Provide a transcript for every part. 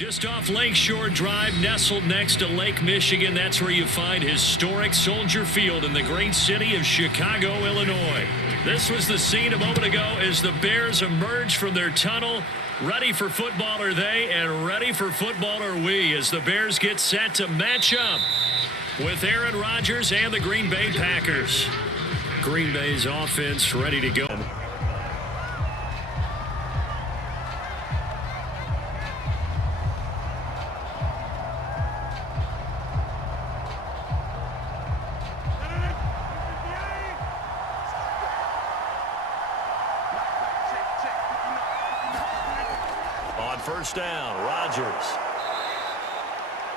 Just off Lakeshore Drive, nestled next to Lake Michigan, that's where you find historic Soldier Field in the great city of Chicago, Illinois. This was the scene a moment ago as the Bears emerged from their tunnel. Ready for football are they, and ready for football are we, as the Bears get set to match up with Aaron Rodgers and the Green Bay Packers. Green Bay's offense ready to go. First down, Rodgers.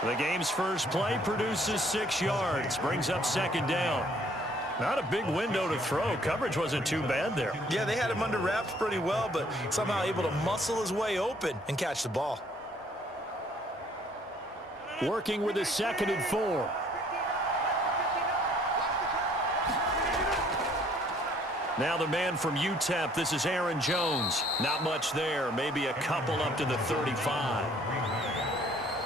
The game's first play produces 6 yards, brings up second down. Not a big window to throw. Coverage wasn't too bad there. Yeah, they had him under wraps pretty well, but somehow able to muscle his way open and catch the ball. Working with a 2nd and 4. Now the man from UTEP, this is Aaron Jones. Not much there, maybe a couple up to the 35.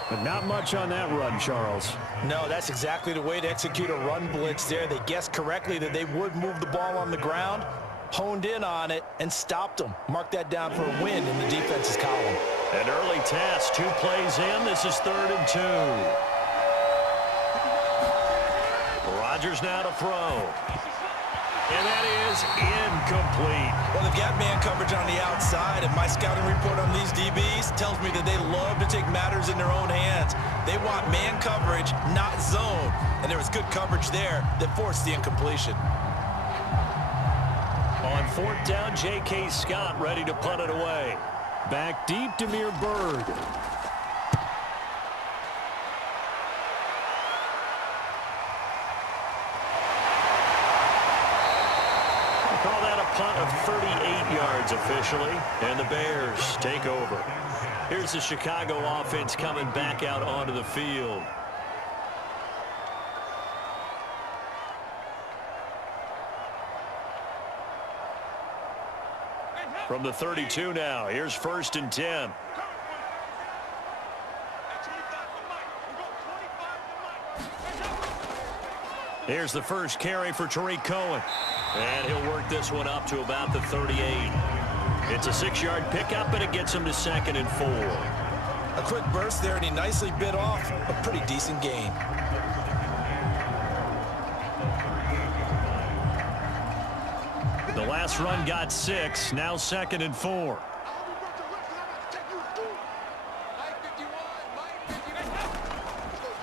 But not much on that run, Charles. No, that's exactly the way to execute a run blitz there. They guessed correctly that they would move the ball on the ground, honed in on it, and stopped them. Mark that down for a win in the defense's column. An early test, 2 plays in. This is 3rd and 2. Rodgers now to throw. And that is incomplete. Well, they've got man coverage on the outside, and my scouting report on these DBs tells me that they love to take matters in their own hands. They want man coverage, not zone. And there was good coverage there that forced the incompletion. On 4th down, J.K. Scott ready to punt it away. Back deep, Demir Bird. Punt of 38 yards officially, and the Bears take over. Here's the Chicago offense coming back out onto the field. From the 32 now, here's 1st and 10. Here's the first carry for Tariq Cohen. And he'll work this one up to about the 38. It's a 6-yard pickup, and it gets him to 2nd and 4. A quick burst there, and he nicely bit off a pretty decent gain. The last run got 6, now 2nd and 4.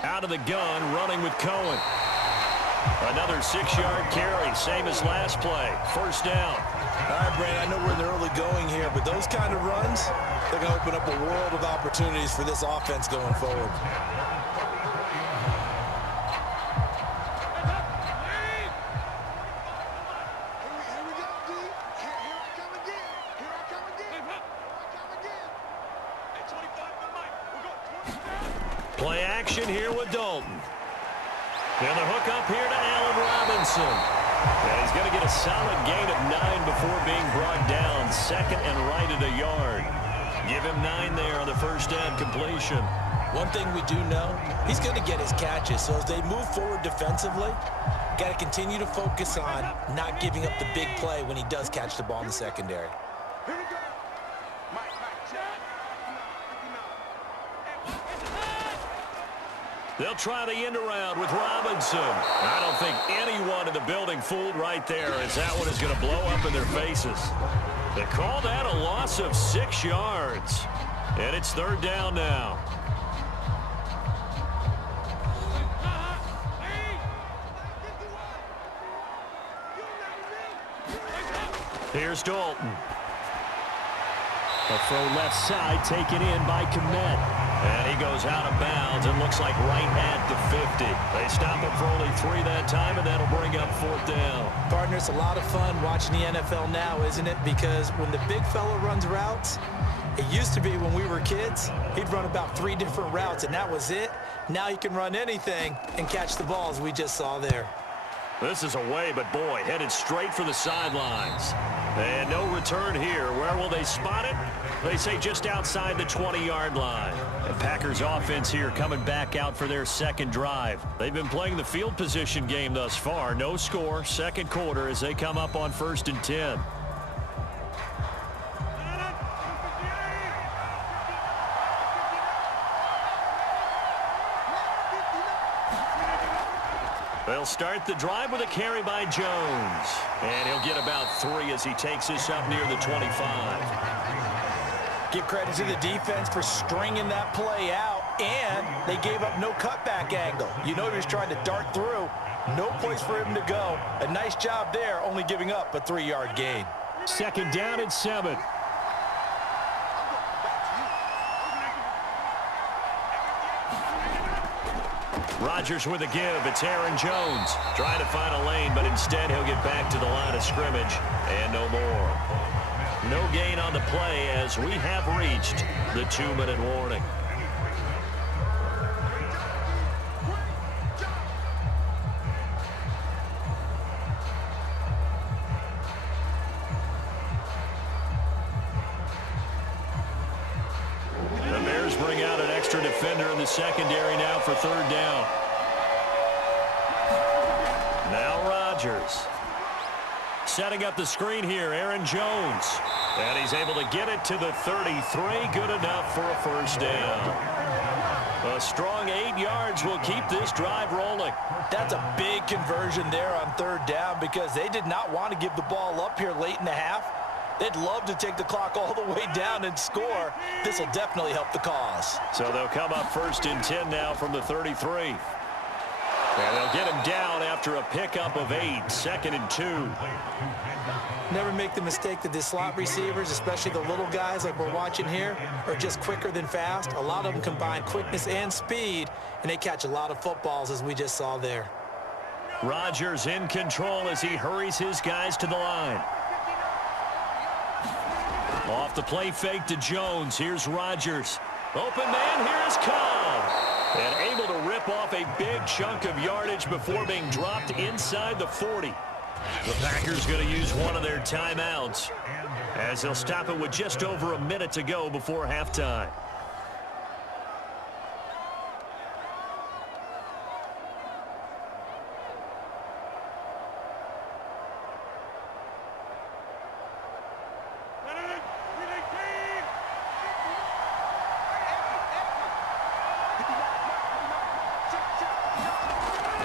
Out of the gun, running with Cohen. Another 6-yard carry, same as last play. 1st down. All right, Brandon, I know we're in the early going here, but those kind of runs, they're going to open up a world of opportunities for this offense going forward. Play action here with Dalton. And the hook up here to Allen Robinson. And he's going to get a solid gain of 9 before being brought down. 2nd and right at a yard. Give him 9 there on the 1st down completion. One thing we do know, he's going to get his catches. So as they move forward defensively, got to continue to focus on not giving up the big play when he does catch the ball in the secondary. They'll try the end around with Robinson. I don't think anyone in the building fooled right there, as that one is going to blow up in their faces. They call that a loss of 6 yards. And it's 3rd down now. Here's Dalton. A throw left side taken in by Kmet. And he goes out of bounds and looks like right at the 50. They stop him for only 3 that time, and that'll bring up 4th down. Partner, it's a lot of fun watching the NFL now, isn't it? Because when the big fella runs routes, it used to be when we were kids, he'd run about 3 different routes, and that was it. Now he can run anything and catch the ball, as we just saw there. This is away, but boy, headed straight for the sidelines. And no return here. Where will they spot it? They say just outside the 20-yard line. And Packers offense here coming back out for their second drive. They've been playing the field position game thus far. No score, second quarter as they come up on 1st and 10. They'll start the drive with a carry by Jones. And he'll get about 3 as he takes this up near the 25. Give credit to the defense for stringing that play out, and they gave up no cutback angle. You know he was trying to dart through. No place for him to go. A nice job there, only giving up a 3-yard gain. 2nd down and 7. Rodgers with a give. It's Aaron Jones trying to find a lane, but instead he'll get back to the line of scrimmage and no more. No gain on the play as we have reached the 2-minute warning. The Bears bring out an extra defender in the secondary now for 3rd down. Now Rodgers. Setting up the screen here, Aaron Jones. And he's able to get it to the 33. Good enough for a 1st down. A strong 8 yards will keep this drive rolling. That's a big conversion there on 3rd down because they did not want to give the ball up here late in the half. They'd love to take the clock all the way down and score. This will definitely help the cause. So they'll come up 1st and 10 now from the 33. And they'll get him down after a pickup of 8. 2nd and 2. Never make the mistake that the slot receivers, especially the little guys like we're watching here, are just quicker than fast. A lot of them combine quickness and speed, and they catch a lot of footballs, as we just saw there. Rodgers in control as he hurries his guys to the line. Off the play fake to Jones. Here's Rodgers. Open man, here's Cobb. And able to rip off a big chunk of yardage before being dropped inside the 40. The Packers going to use one of their timeouts as they'll stop it with just over a minute to go before halftime.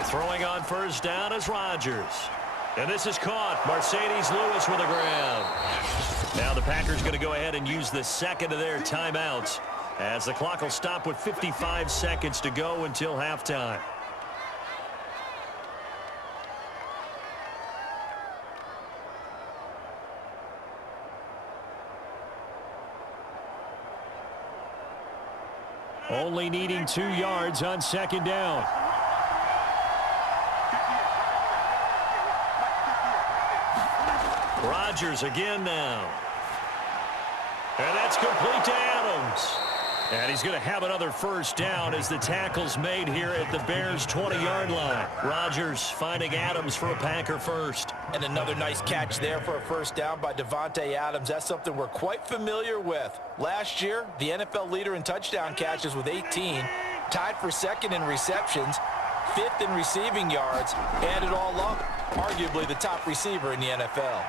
Throwing on 1st down is Rodgers. And this is caught. Mercedes Lewis with a grab. Now the Packers going to go ahead and use the 2nd of their timeouts as the clock will stop with 55 seconds to go until halftime. Only needing 2 yards on 2nd down. Rodgers again now. And that's complete to Adams. And he's going to have another 1st down as the tackle's made here at the Bears' 20-yard line. Rodgers finding Adams for a Packer 1st. And another nice catch there for a 1st down by Davante Adams. That's something we're quite familiar with. Last year, the NFL leader in touchdown catches with 18, tied for 2nd in receptions, 5th in receiving yards, add it all up, arguably the top receiver in the NFL.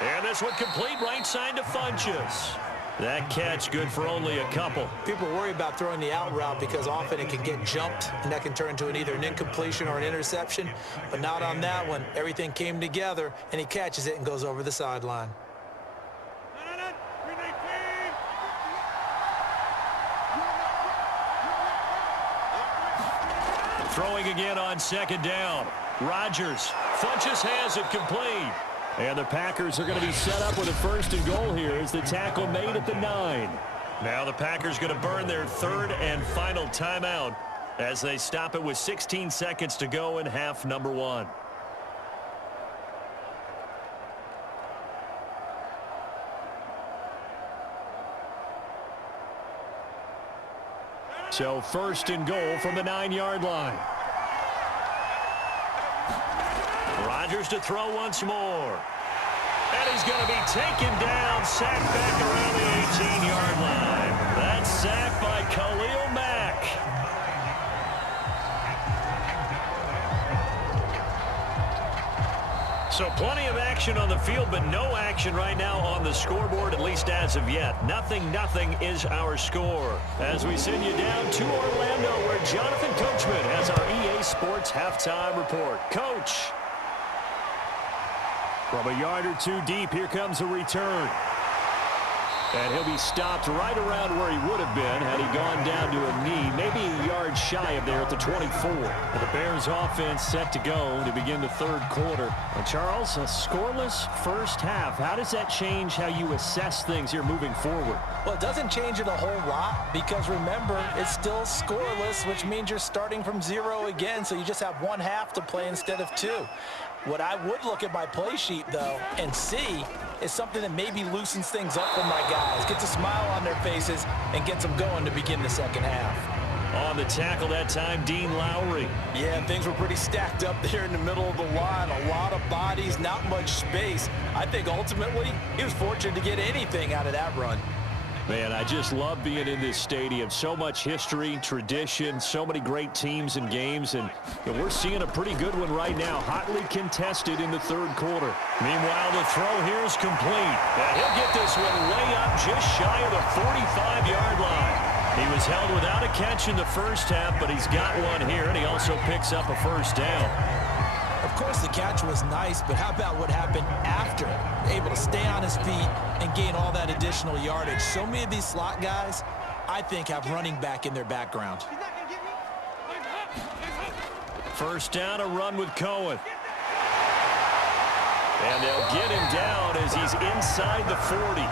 And this one complete right side to Funchess. That catch good for only a couple. People worry about throwing the out route because often it can get jumped, and that can turn into either an incompletion or an interception. But not on that one. Everything came together, and he catches it and goes over the sideline. Throwing again on 2nd down. Rodgers. Funchess has it complete. And the Packers are going to be set up with a 1st and goal here as the tackle made at the 9. Now the Packers going to burn their 3rd and final timeout as they stop it with 16 seconds to go in half number 1. So 1st and goal from the 9-yard line. Rodgers to throw once more. And he's going to be taken down, sacked back around the 18-yard line. That's sacked by Khalil Mack. So plenty of action on the field, but no action right now on the scoreboard, at least as of yet. 0-0 is our score. As we send you down to Orlando, where Jonathan Coachman has our EA Sports halftime report. Coach. From a yard or two deep, here comes a return. And he'll be stopped right around where he would have been had he gone down to a knee, maybe a yard shy of there at the 24. The Bears offense set to go to begin the third quarter. And Charles, a scoreless first half. How does that change how you assess things here moving forward? Well, it doesn't change it a whole lot because, remember, it's still scoreless, which means you're starting from 0 again, so you just have one half to play instead of 2. What I would look at my play sheet, though, and see is something that maybe loosens things up for my guys, gets a smile on their faces, and gets them going to begin the second half. On the tackle that time, Dean Lowry. Yeah, things were pretty stacked up there in the middle of the line. A lot of bodies, not much space. I think ultimately he was fortunate to get anything out of that run. Man, I just love being in this stadium. So much history, tradition, so many great teams and games, and we're seeing a pretty good one right now, hotly contested in the third quarter. Meanwhile, the throw here is complete. And he'll get this one way up just shy of the 45-yard line. He was held without a catch in the first half, but he's got one here, and he also picks up a first down. Of course, the catch was nice, but how about what happened after? Able to stay on his feet and gain all that additional yardage. So many of these slot guys, I think, have running back in their background. First down, a run with Cohen. And they'll get him down as he's inside the 40.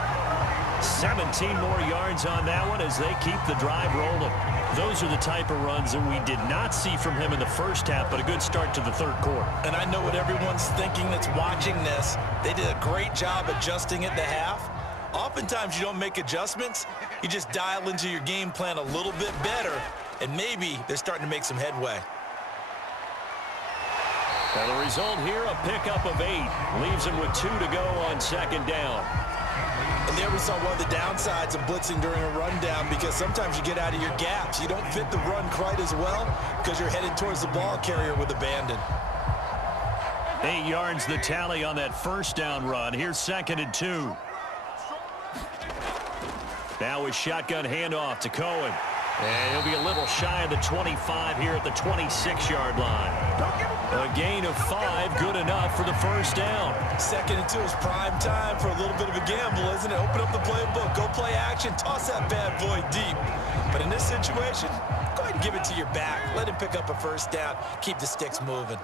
17 more yards on that one as they keep the drive rolling. Those are the type of runs that we did not see from him in the first half, but a good start to the third quarter. And I know what everyone's thinking that's watching this. They did a great job adjusting at the half. Oftentimes you don't make adjustments. You just dial into your game plan a little bit better, and maybe they're starting to make some headway. And the result here, a pickup of 8. Leaves him with 2 to go on second down. And there we saw one of the downsides of blitzing during a rundown, because sometimes you get out of your gaps. You don't fit the run quite as well because you're headed towards the ball carrier with abandon. 8 yards the tally on that first down run. Here's 2nd and 2. Now with shotgun handoff to Cohen. And he'll be a little shy of the 25 here at the 26-yard line. A gain of 5, good enough for the first down. 2nd and 2 is prime time for a little bit of a gamble, isn't it? Open up the playbook, go play action, toss that bad boy deep. But in this situation, go ahead and give it to your back. Let him pick up a first down. Keep the sticks moving.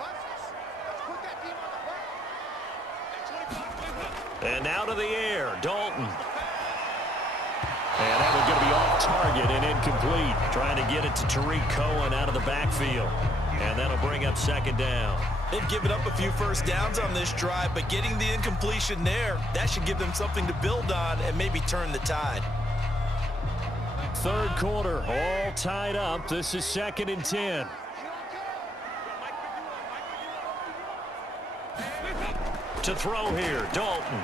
And now to the air, Dalton. And that one's going to be off target and incomplete. Trying to get it to Tariq Cohen out of the backfield. And that'll bring up 2nd down. They've given up a few first downs on this drive, but getting the incompletion there, that should give them something to build on and maybe turn the tide. Third quarter, all tied up. This is 2nd and 10. To throw here, Dalton.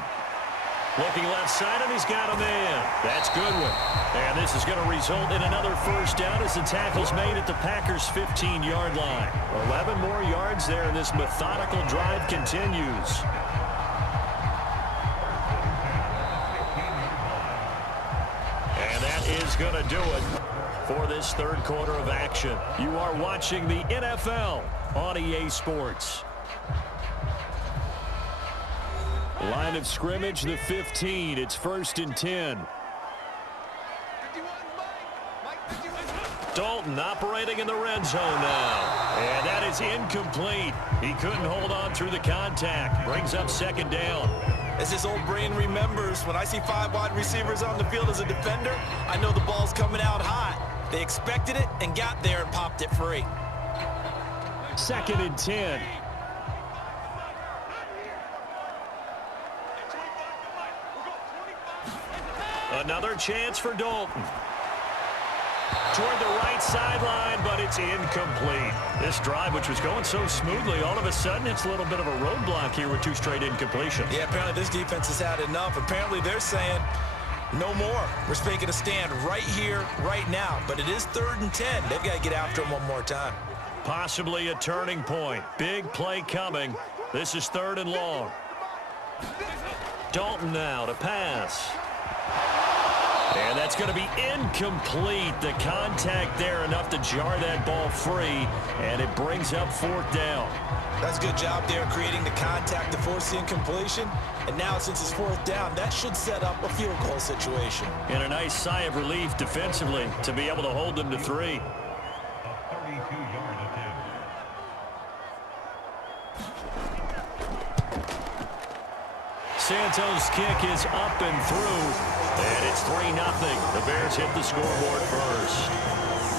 Looking left side, and he's got a man. That's Goodwin. And this is going to result in another first down as the tackle's made at the Packers' 15-yard line. 11 more yards there, and this methodical drive continues. And that is going to do it for this third quarter of action. You are watching the NFL on EA Sports. Line of scrimmage, the 15. It's 1st and 10. Dalton operating in the red zone now. And that is incomplete. He couldn't hold on through the contact. Brings up 2nd down. As his old brain remembers, when I see 5 wide receivers on the field as a defender, I know the ball's coming out hot. They expected it and got there and popped it free. 2nd and 10. Another chance for Dalton. Toward the right sideline, but it's incomplete. This drive, which was going so smoothly, all of a sudden it's a little bit of a roadblock here with 2 straight incompletions. Yeah, apparently this defense has had enough. Apparently they're saying, no more. We're making a stand right here, right now. But it is 3rd and 10. They've got to get after him one more time. Possibly a turning point. Big play coming This is 3rd and long. Dalton now to pass. And that's going to be incomplete. The contact there enough to jar that ball free, and it brings up 4th down. That's a good job there creating the contact to force the incompletion. And now since it's 4th down, that should set up a field goal situation. And a nice sigh of relief defensively to be able to hold them to 3. Santos' kick is up and through, and it's 3-0. The Bears hit the scoreboard first.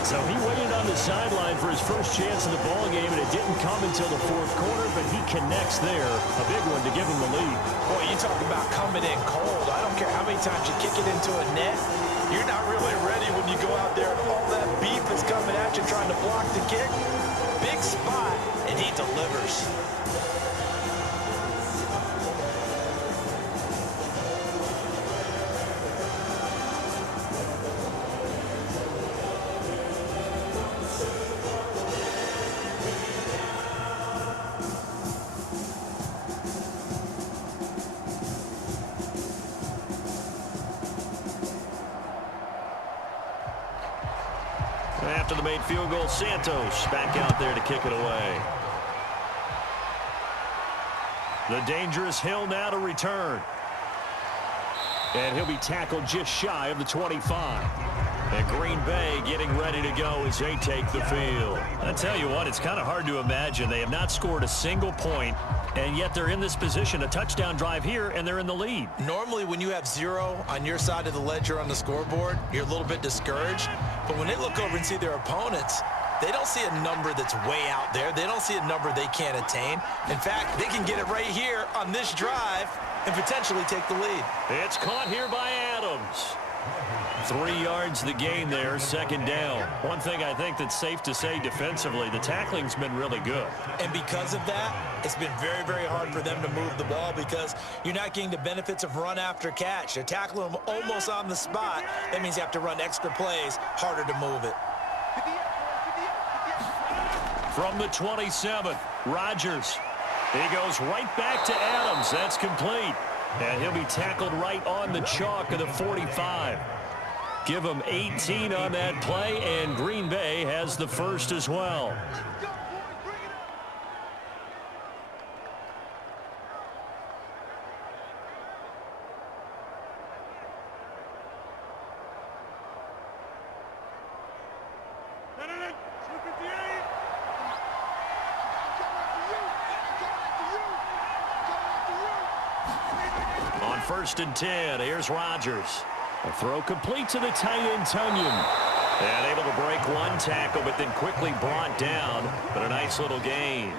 So he waited on the sideline for his first chance in the ball game, and it didn't come until the 4th quarter, but he connects there. A big one to give him the lead. Boy, you talk about coming in cold. I don't care how many times you kick it into a net. You're not really ready when you go out there and all that beef is coming at you trying to block the kick. Big spot, and he delivers. After the made field goal, Santos back out there to kick it away. The dangerous Hill now to return. And he'll be tackled just shy of the 25. And Green Bay getting ready to go as they take the field. I tell you what, it's kind of hard to imagine. They have not scored a single point, and yet they're in this position, a touchdown drive here, and they're in the lead. Normally, when you have 0 on your side of the ledger on the scoreboard, you're a little bit discouraged. But when they look over and see their opponents, they don't see a number that's way out there. They don't see a number they can't attain. In fact, they can get it right here on this drive and potentially take the lead. It's caught here by Adams. 3 yards the gain there, 2nd down. One thing I think that's safe to say defensively, the tackling's been really good. And because of that, it's been very, very hard for them to move the ball because you're not getting the benefits of run after catch. They're tackling them almost on the spot. That means you have to run extra plays, harder to move it. From the 27, Rodgers. He goes right back to Adams. That's complete. And he'll be tackled right on the chalk of the 45. Give him 18 on that play, and Green Bay has the first as well. On 1st and 10, here's Rodgers. A throw complete to the tight end, Tunyon. And able to break one tackle, but then quickly brought down. But a nice little gain.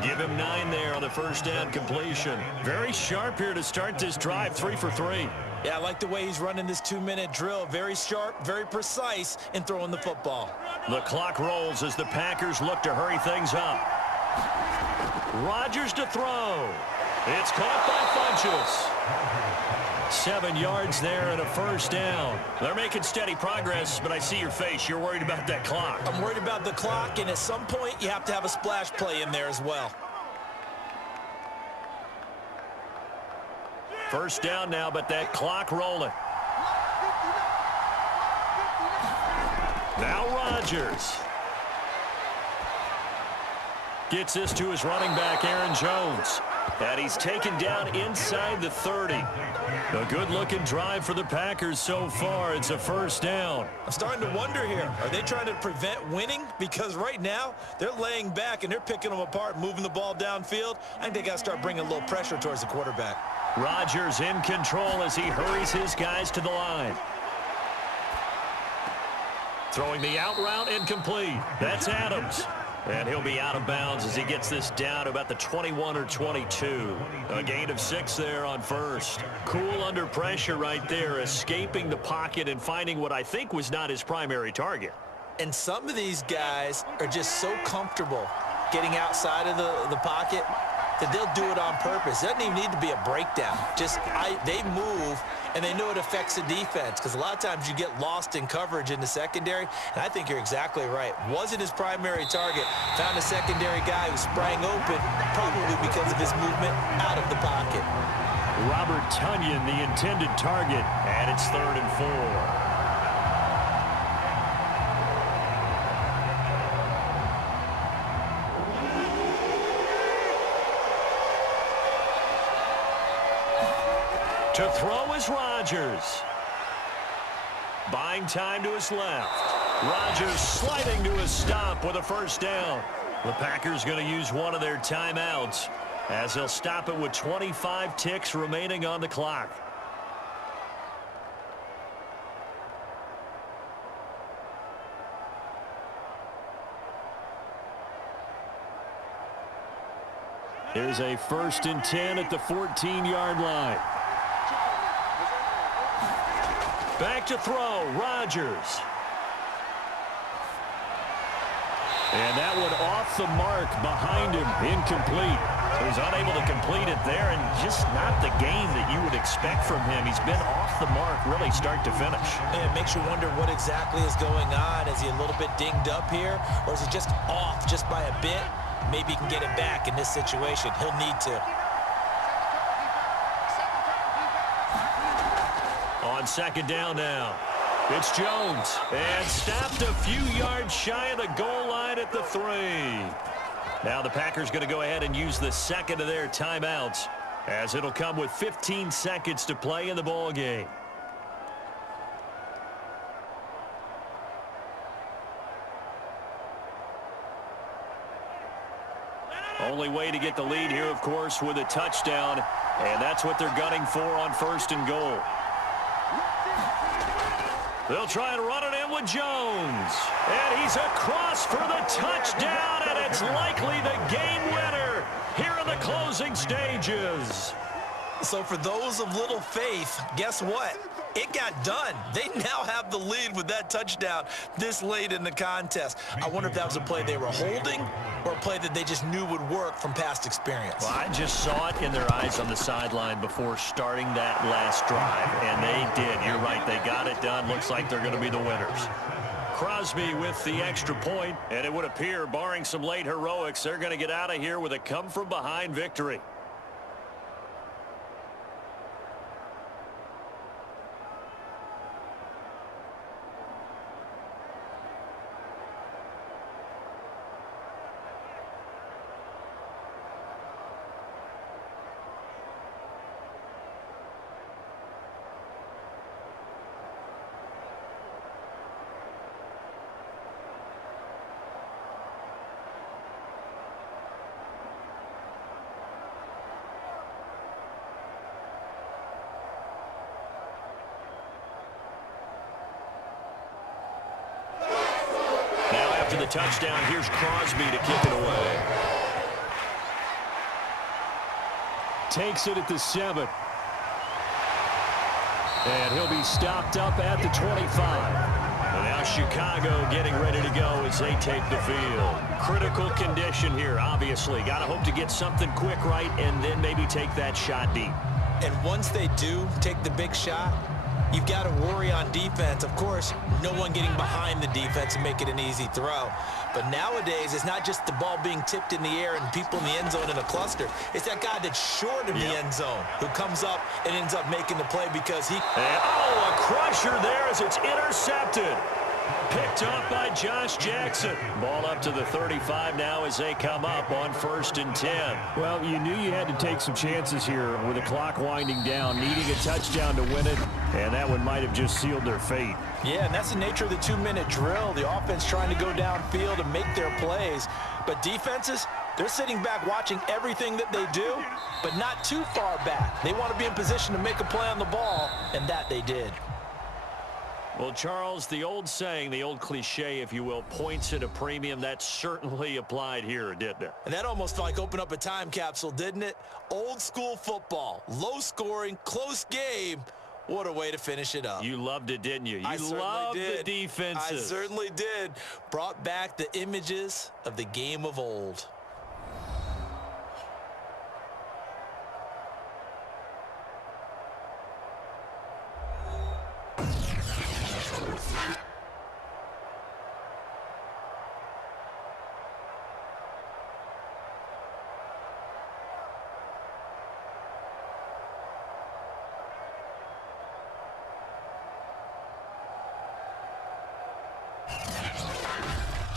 Give him 9 there on the 1st down completion. Very sharp here to start this drive, 3 for 3. Yeah, I like the way he's running this 2-minute drill. Very sharp, very precise in throwing the football. The clock rolls as the Packers look to hurry things up. Rodgers to throw. It's caught by Funchess. 7 yards there and a 1st down. They're making steady progress, but I see your face. You're worried about that clock. I'm worried about the clock, and at some point, you have to have a splash play in there as well. 1st down now, but that clock rolling. Now Rodgers. Gets this to his running back, Aaron Jones. And he's taken down inside the 30. A good-looking drive for the Packers so far. It's a 1st down. I'm starting to wonder here. Are they trying to prevent winning? Because right now, they're laying back and they're picking them apart, moving the ball downfield. I think they got to start bringing a little pressure towards the quarterback. Rodgers in control as he hurries his guys to the line. Throwing the out route incomplete. That's Adams. And he'll be out of bounds as he gets this down to about the 21 or 22. A gain of 6 there on 1st. Cool under pressure right there, escaping the pocket and finding what I think was not his primary target. And some of these guys are just so comfortable getting outside of the pocket. that they'll do it on purpose. It doesn't even need to be a breakdown. They move, and they know it affects the defense, because a lot of times you get lost in coverage in the secondary, and I think you're exactly right. Wasn't his primary target. Found a secondary guy who sprang open, probably because of his movement out of the pocket. Robert Tonyan, the intended target, and it's 3rd and 4. To throw is Rodgers. Buying time to his left. Rodgers sliding to a stop with a 1st down. The Packers going to use one of their timeouts as they'll stop it with 25 ticks remaining on the clock. Here's a 1st and 10 at the 14-yard line. Back to throw, Rodgers. And that one off the mark behind him, incomplete. So he's unable to complete it there, and just not the game that you would expect from him. He's been off the mark really start to finish. And it makes you wonder what exactly is going on. Is he a little bit dinged up here, or is he just off just by a bit? Maybe he can get it back in this situation. He'll need to. On 2nd down now, it's Jones, and stopped a few yards shy of the goal line at the 3. Now the Packers going to go ahead and use the 2nd of their timeouts, as it'll come with 15 seconds to play in the ball game. Only way to get the lead here, of course, with a touchdown, and that's what they're gunning for on 1st and goal. They'll try and run it in with Jones. And he's across for the touchdown, and it's likely the game winner here in the closing stages. So for those of little faith, guess what? It got done. They now have the lead with that touchdown this late in the contest. I wonder if that was a play they were holding or a play that they just knew would work from past experience. Well, I just saw it in their eyes on the sideline before starting that last drive, and they did. You're right. They got it done. Looks like they're going to be the winners. Crosby with the extra point, and it would appear, barring some late heroics, they're going to get out of here with a come-from-behind victory. The touchdown, here's Crosby to kick it away. Takes it at the 7. And he'll be stopped up at the 25. And now Chicago getting ready to go as they take the field. Critical condition here, obviously. Got to hope to get something quick right and then maybe take that shot deep. And once they do take the big shot, you've got to worry on defense. Of course, no one getting behind the defense and make it an easy throw. But nowadays, it's not just the ball being tipped in the air and people in the end zone in a cluster. It's that guy that's short in the end zone who comes up and ends up making the play because he... And, a crusher there as it's intercepted. Picked up by Josh Jackson. Ball up to the 35 now as they come up on 1st and 10. Well, you knew you had to take some chances here with the clock winding down, needing a touchdown to win it, and that one might have just sealed their fate. Yeah, and that's the nature of the 2-minute drill. The offense trying to go downfield and make their plays. But defenses, they're sitting back watching everything that they do, but not too far back. They want to be in position to make a play on the ball, and that they did. Well, Charles, the old saying, the old cliche, if you will, points at a premium, that certainly applied here, didn't it? And that almost like opened up a time capsule, didn't it? Old school football, low scoring, close game. What a way to finish it up. You loved it, didn't you? You loved the defenses. I certainly did. Brought back the images of the game of old.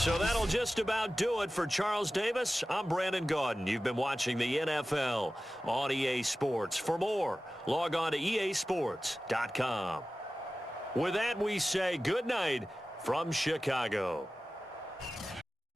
So that'll just about do it for Charles Davis. I'm Brandon Gaudin. You've been watching the NFL on EA Sports. For more, log on to easports.com. With that, we say good night from Chicago.